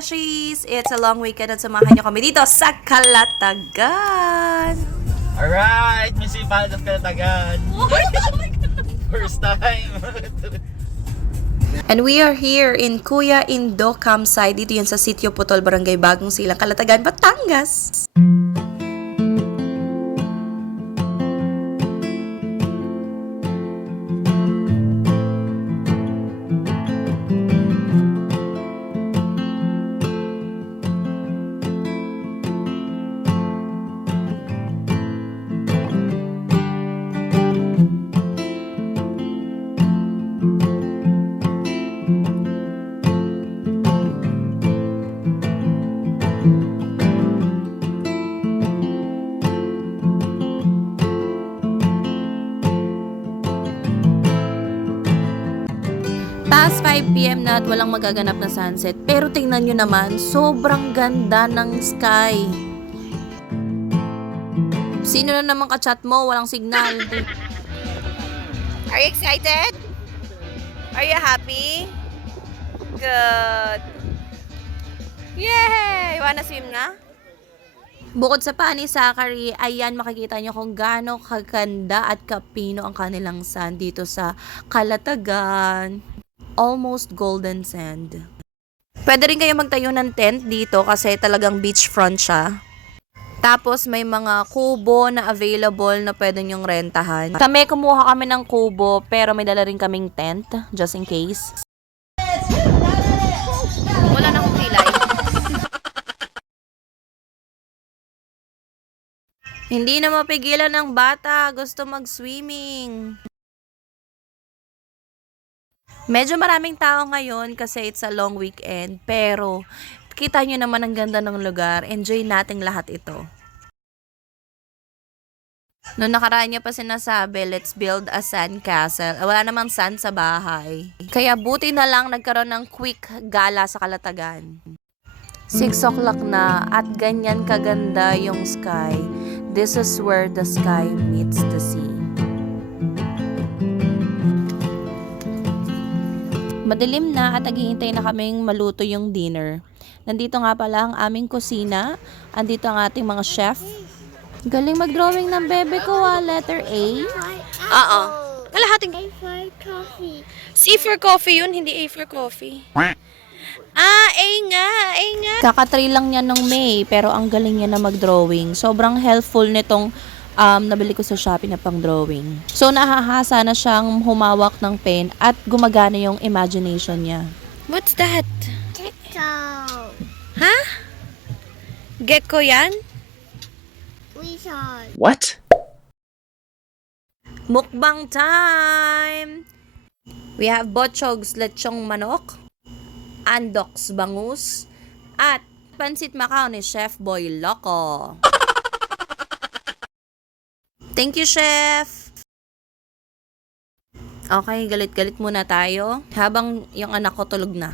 Beshies! It's a long weekend at samahan nyo kami dito sa Calatagan! Alright, Municipal of Calatagan. First time. And we are here in Kuya Indo Campsite. Dito yan sa Sitio Putol, Barangay Bagong Silang, Calatagan, Batangas! Past 5 PM na at walang magaganap na sunset. Pero tingnan nyo naman, sobrang ganda ng sky. Sino na naman ka-chat mo? Walang signal. Are you excited? Are you happy? Good. Yay! Wanna swim na? Bukod sa Pani Sakari, ayan makikita nyo kung gaano kaganda at kapino ang kanilang sand dito sa Calatagan. Almost golden sand. Pwede rin kayo magtayo ng tent dito kasi talagang beachfront siya. Tapos may mga kubo na available na pwede nyong rentahan. Kami kumuha kami ng kubo pero may dala rin kaming tent just in case. Wala na akong pilay. Hindi na mapigilan ng bata, gusto mag-swimming. Medyo maraming tao ngayon kasi it's a long weekend, pero kita nyo naman ang ganda ng lugar. Enjoy nating lahat ito. Noong nakaraan niya pa sinasabi, let's build a sand castle. Wala namang sand sa bahay. Kaya buti na lang nagkaroon ng quick gala sa Calatagan. 6 o'clock na at ganyan kaganda yung sky. This is where the sky meets the sea. Madilim na at naghihintay na kaming maluto yung dinner. Nandito nga pala ang aming kusina. Andito ang ating mga chef. Galing mag-drawing ng bebe ko letter A. Oo. Kalahating A for coffee. C for coffee yun, hindi A for coffee. A nga. Kaka-3 lang niya ng May, pero ang galing niya na mag-drawing. Sobrang helpful nitong nabili ko sa Shopee na pang-drawing. So, nahahasa na siyang humawak ng pen at gumagana yung imagination niya. What's that? Gecko. Ha? Gecko yan? Wizard. What? Mukbang time! We have bochogs lechong manok, andoks bangus, at pansit Macao ni Chef Boy Loco. Thank you, Chef! Okay, galit-galit muna tayo habang yung anak ko tulog na.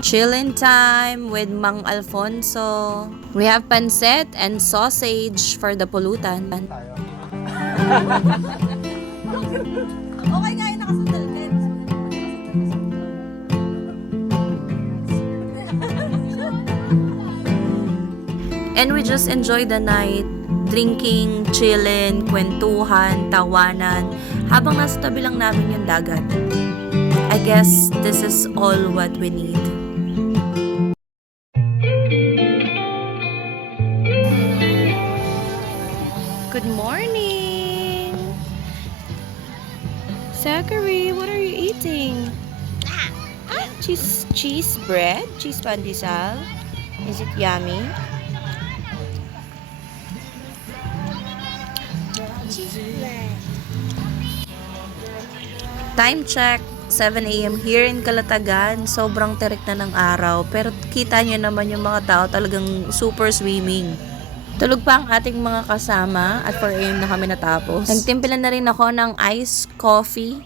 Chillin' time with Mang Alfonso. We have pancit and sausage for the pulutan. Okay nga yun, nakasundal din. And we just enjoy the night, drinking, chillin', kwentuhan, tawanan, habang nasa tabi lang namin yung dagat. I guess this is all what we need. Good morning! Zachary, what are you eating? Cheese bread? Cheese pandesal? Is it yummy? Cheese bread. Time check, 7 AM here in Calatagan. Sobrang terik na ng araw. Pero kita nyo naman yung mga tao talagang super swimming. Tulog pa ang ating mga kasama at 4 AM na kami natapos. Nagtimpilan na rin ako ng iced coffee.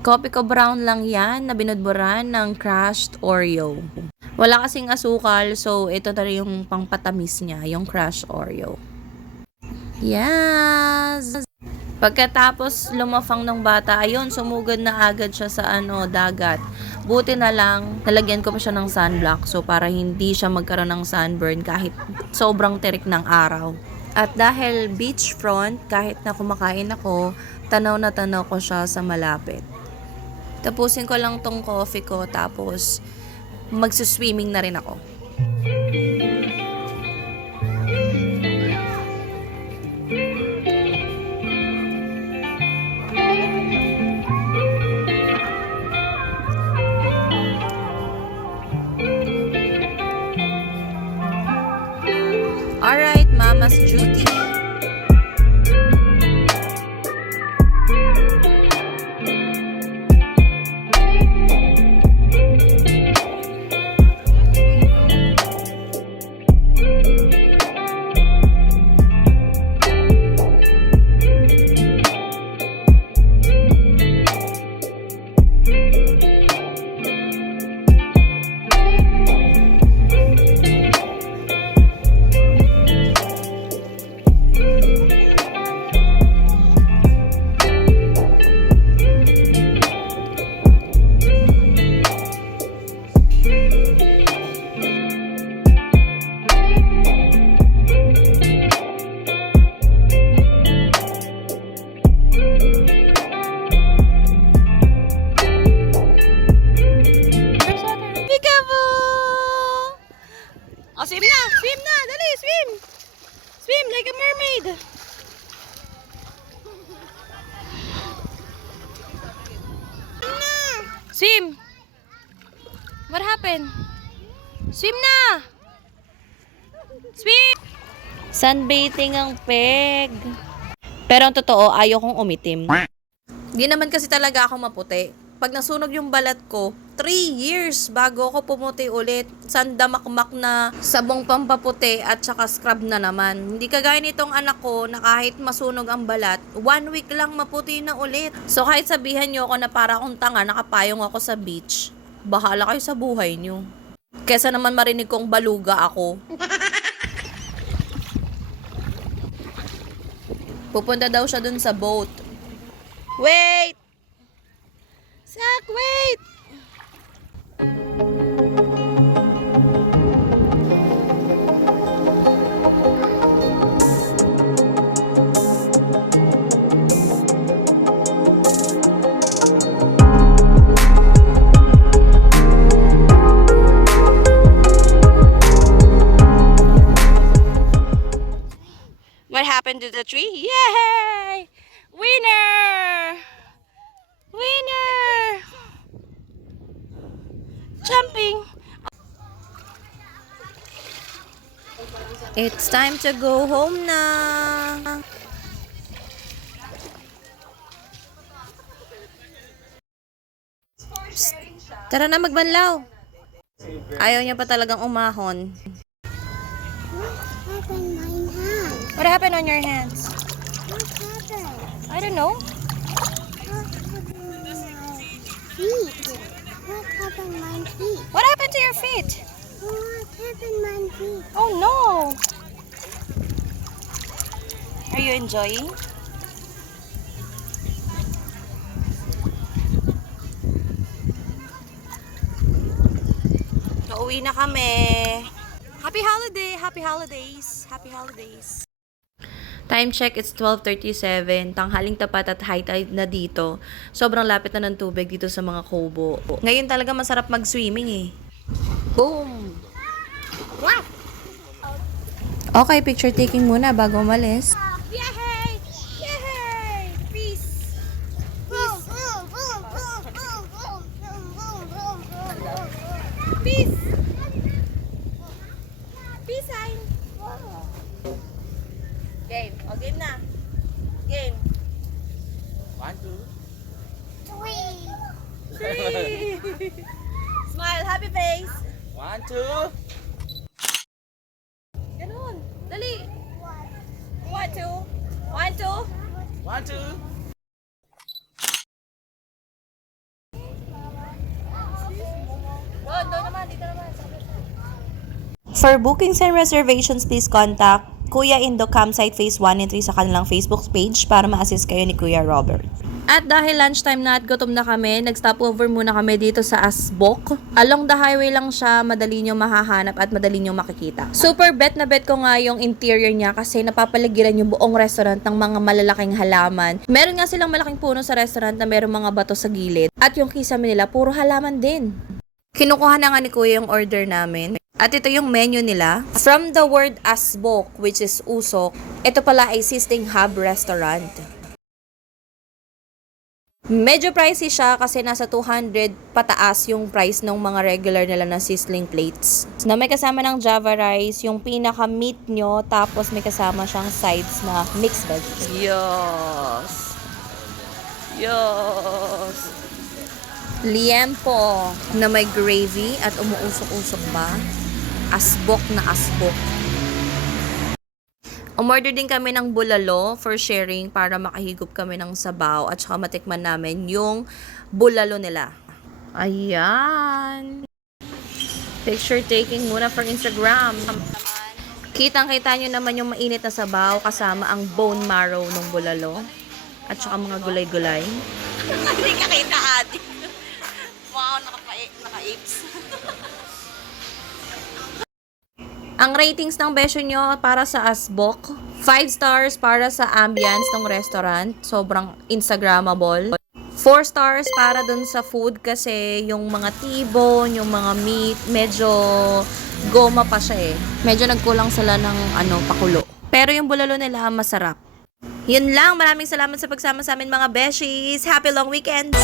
Coffee ko brown lang yan na binudburan ng crushed Oreo. Wala kasing asukal, so ito na rin yung pangpatamis niya, yung crushed Oreo. Yes! Pagkatapos lumafang ng bata, ayun, sumugod na agad siya sa dagat. Buti na lang, nalagyan ko pa siya ng sunblock so para hindi siya magkaroon ng sunburn kahit sobrang tirik ng araw. At dahil beachfront, kahit na kumakain ako, tanaw na tanaw ko siya sa malapit. Tapusin ko lang tong coffee ko tapos magsuswimming na rin ako. Alright, mama's duty. Peekaboo! Oh, swim na! Swim na! Dali, swim! Swim like a mermaid! Swim! What happened? Swim na! Swim! Sunbathing ang peg. Pero ang totoo, ayaw kong umitim. Di naman kasi talaga ako maputi. Pag nasunog yung balat ko, 3 years bago ako pumuti ulit. Sandamakmak na sabong pampaputi at saka scrub na naman. Hindi kagaya nitong anak ko na kahit masunog ang balat, 1 week lang maputi na ulit. So kahit sabihan nyo ako na para akong tanga, nakapayong ako sa beach, bahala kayo sa buhay nyo. Kesa naman marinig kong baluga ako. Pupunta daw siya dun sa boat. Wait! Zach, wait! What happened to the tree? Yay! Winner! Winner! Jumping! It's time to go home na! Psst. Tara na magbanlaw! Ayaw niya pa talagang umahon. What happened my hand? What happened on your hands? What happened? I don't know. What happened my feet? What happened my feet? What happened to your feet? What happened my feet? Oh no! Are you enjoying? Uuwi na kami. Happy holiday! Happy holidays! Happy holidays! Time check, it's 12:37. Tanghaling tapat at high tide na dito. Sobrang lapit na ng tubig dito sa mga kubo. Ngayon talaga masarap mag-swimming eh. Boom! Okay, picture taking muna bago umalis. Yay! Yay! Peace! Boom! Boom! Boom! Boom! Boom! Boom! Boom! Boom! Boom! Peace! Peace sign! Game. O, game na. Game. 1, 2. Smile, happy face. 1, 2. Ganun. Dali. 1, 2. 1, 2. 1, 2. Doon naman, dito naman. For bookings and reservations, please contact Kuya Indo Campsite Phase 1 and 3 sa kanilang Facebook page para ma-assist kayo ni Kuya Robert. At dahil lunchtime na at gutom na kami, nag-stopover muna kami dito sa Asbok. Along the highway lang siya, madali nyo mahahanap at madali nyo makikita. Super bet na bet ko nga yung interior niya kasi napapaligiran yung buong restaurant ng mga malalaking halaman. Meron nga silang malaking puno sa restaurant na meron mga bato sa gilid. At yung kisame nila, puro halaman din. Kinukuha na nga ni Kuya yung order namin. At ito yung menu nila. From the word Asbok, which is usok, ito pala ay Sizzling Hub Restaurant. Medyo pricey siya kasi nasa 200 pataas yung price ng mga regular nila na sizzling plates. Na may kasama ng Java rice, yung pinaka-meat nyo, tapos may kasama siyang sides na mixed veggies. Yes. Yes. Liempo na may gravy at umuusok-usok ba? Asbok na asbok. Umorder din kami ng bulalo for sharing para makahigop kami ng sabaw at saka matikman namin yung bulalo nila. Ayan. Picture taking muna for Instagram. Kitang-kita nyo naman yung mainit na sabaw kasama ang bone marrow ng bulalo at saka mga gulay-gulay. Hindi ka kita, ate. Wow, naka-apes. Ang ratings ng besyo nyo para sa Asbok, 5 stars para sa ambience ng restaurant, sobrang Instagrammable. 4 stars para dun sa food kasi yung mga T-bone, yung mga meat, medyo goma pa siya eh. Medyo nagkulang sila ng pakulo. Pero yung bulalo nila masarap. Yun lang, maraming salamat sa pagsama sa amin mga beshies. Happy long weekends!